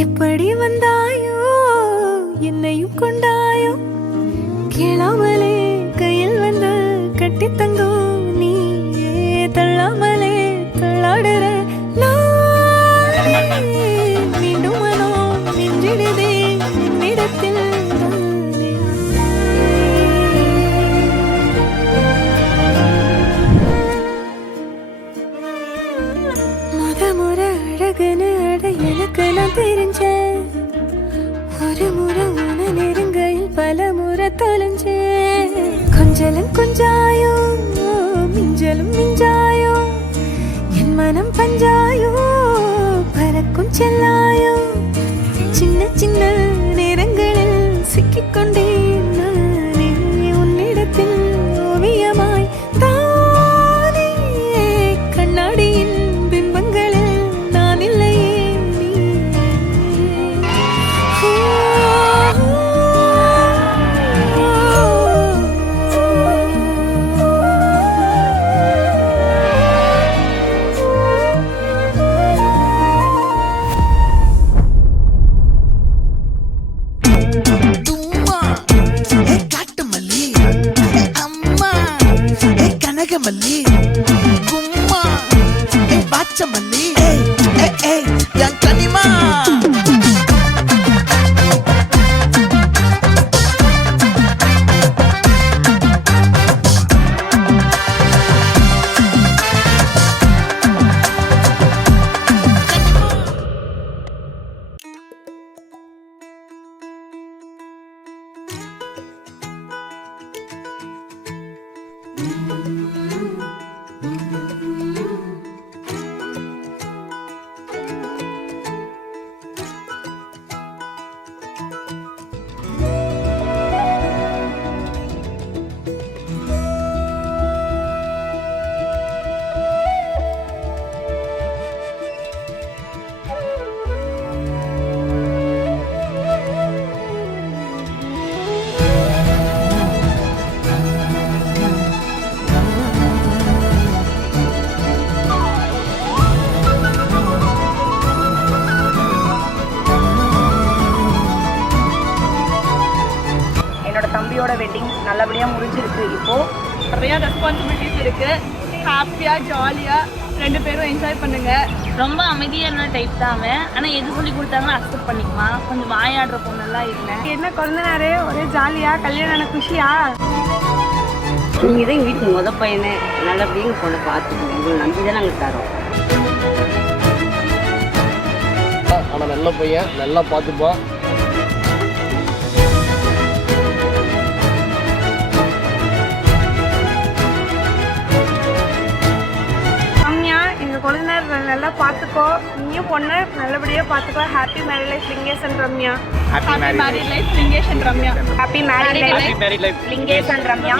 எப்படி வந்தாயோ என்னையும் கொண்டாயோ கேளாமலே கையில் வந்து கட்டி தங்கோ நீ தள்ளாமலே தள்ளாடுற மீண்டும் மனோ நெஞ்சிடுதே என்னிடத்தில் முறை அழகுன்னு அட எனக்கு நான் தெரிஞ்சேன் ஒரு முறை உன நெருங்கையில் பல முறை தொலைஞ்சேன் கொஞ்சலும் கொஞ்சாயோ மிஞ்சலும் மிஞ்சாயோ என் மனம் பஞ்சாயோ பறக்கும் செல்லாயோ சின்ன சின்ன நேரங்களில் சிக்கிக்கொண்டேன் நானே உன்னிடத்தில் ஓவியமாய் தானே கண்ணாடியின் மல்லி கும்மா பாச்ச மல்லி என் கனிமா தம்பியோட வெட்டிங் நல்லபடியாக முடிஞ்சிருக்கு. இப்போது நிறையா ரெஸ்பான்சிபிலிட்டிஸ் இருக்குது. ஹாப்பியாக ஜாலியாக ரெண்டு பேரும் என்ஜாய் பண்ணுங்கள். ரொம்ப அமைதியான டைப் தான் அவன். ஆனால் எது சொல்லி கொடுத்தாங்கன்னா அக்செப்ட் பண்ணிக்குவான். கொஞ்சம் வாயாடுற பொண்ணெல்லாம் இல்லை. என்ன குழந்தைனாரே ஒரே ஜாலியாக கல்யாணம் குஷியா? நீங்கள் தான் எங்கள் வீட்டுக்கு பையனை நல்லபடியாக எங்கள் பொண்ணை பார்த்துக்கோங்க. எங்களை நம்பி தான் நாங்கள் தரோம். ஆனால் நல்ல பையன், நல்லா பார்த்துப்பா. குழந்தைனர் நல்லா பார்த்துக்கோ. நீயும் பொண்ணு நல்லபடியாக பார்த்துக்கோ. Happy married life Lingesh and Ramya. Happy married life Lingesh and Ramya. Happy married life Lingesh and Ramya.